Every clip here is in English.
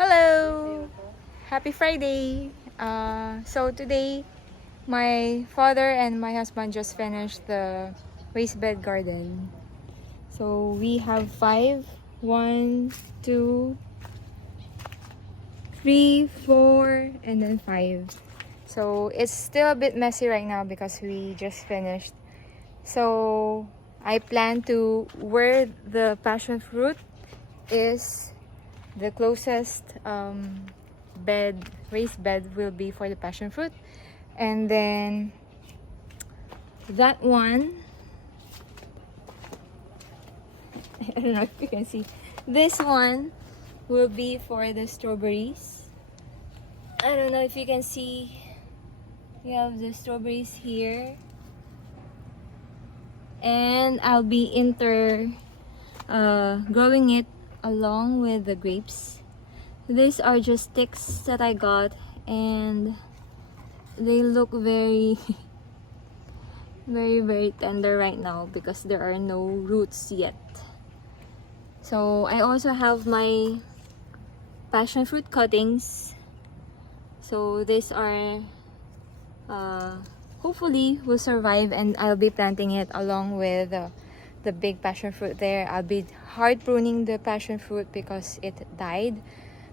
Hello! Happy Friday! So today, my father and my husband just finished the raised bed garden. So we have five. 1, 2, 3, 4, and then 5. So it's still a bit messy right now because we just finished. So I plan to where the passion fruit is the closest raised bed will be for the passion fruit, and then that one I don't know if you can see, this one will be for the strawberries. I don't know if you can see, we have the strawberries here, and I'll be growing it along with the grapes. These are just sticks that I got, and they look very very tender right now because there are no roots yet. So I also have my passion fruit cuttings. So these are hopefully will survive, and I'll be planting it along with the big passion fruit there. I'll be hard pruning the passion fruit because it died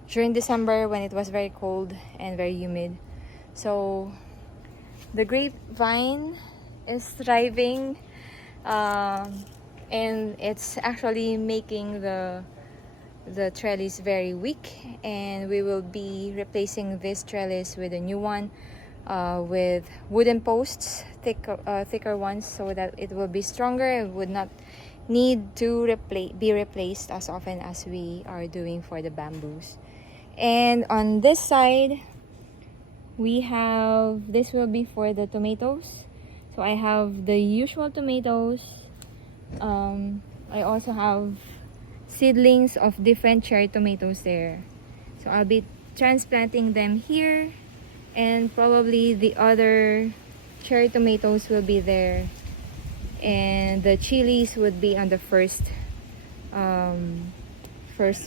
during December when it was very cold and very humid. So the grapevine is thriving, and it's actually making the trellis very weak, and we will be replacing this trellis with a new one with wooden posts, thicker ones, so that it will be stronger. It would not need to be replaced as often as we are doing for the bamboos. And on this side, we have, this will be for the tomatoes. So I have the usual tomatoes. I also have seedlings of different cherry tomatoes there. So I'll be transplanting them here, and probably the other cherry tomatoes will be there, and the chilies would be on the first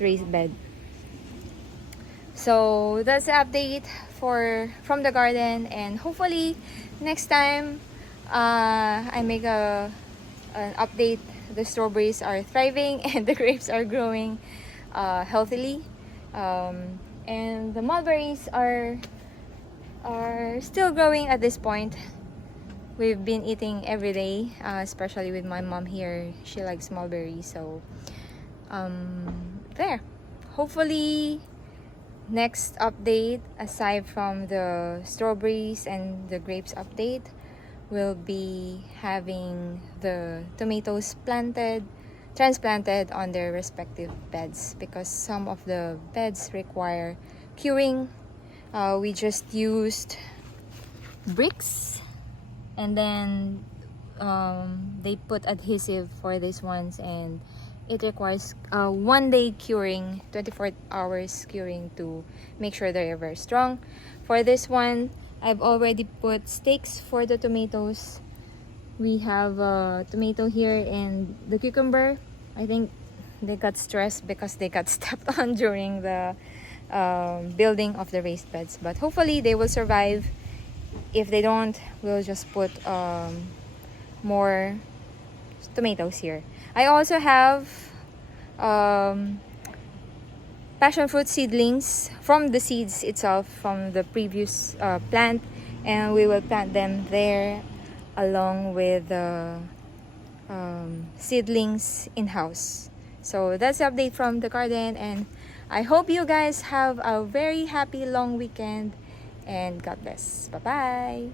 raised bed. So that's the update from the garden, and hopefully next time I make an update. The strawberries are thriving and the grapes are growing healthily, and the mulberries are still growing at this point. We've been eating every day, especially with my mom here. She likes mulberries, so there. Hopefully next update, aside from the strawberries and the grapes update, will be having the tomatoes transplanted on their respective beds, because some of the beds require curing. We just used bricks, and then they put adhesive for these ones, and it requires 1 day curing, 24 hours curing to make sure they're very strong. For this one, I've already put stakes for the tomatoes. We have a tomato here and the cucumber. I think they got stressed because they got stepped on during the building of the raised beds, but hopefully they will survive. If they don't, we'll just put more tomatoes here. I also have passion fruit seedlings from the seeds itself from the previous plant, and we will plant them there along with the seedlings in-house. So that's the update from the garden, and I hope you guys have a very happy long weekend, and God bless. Bye bye.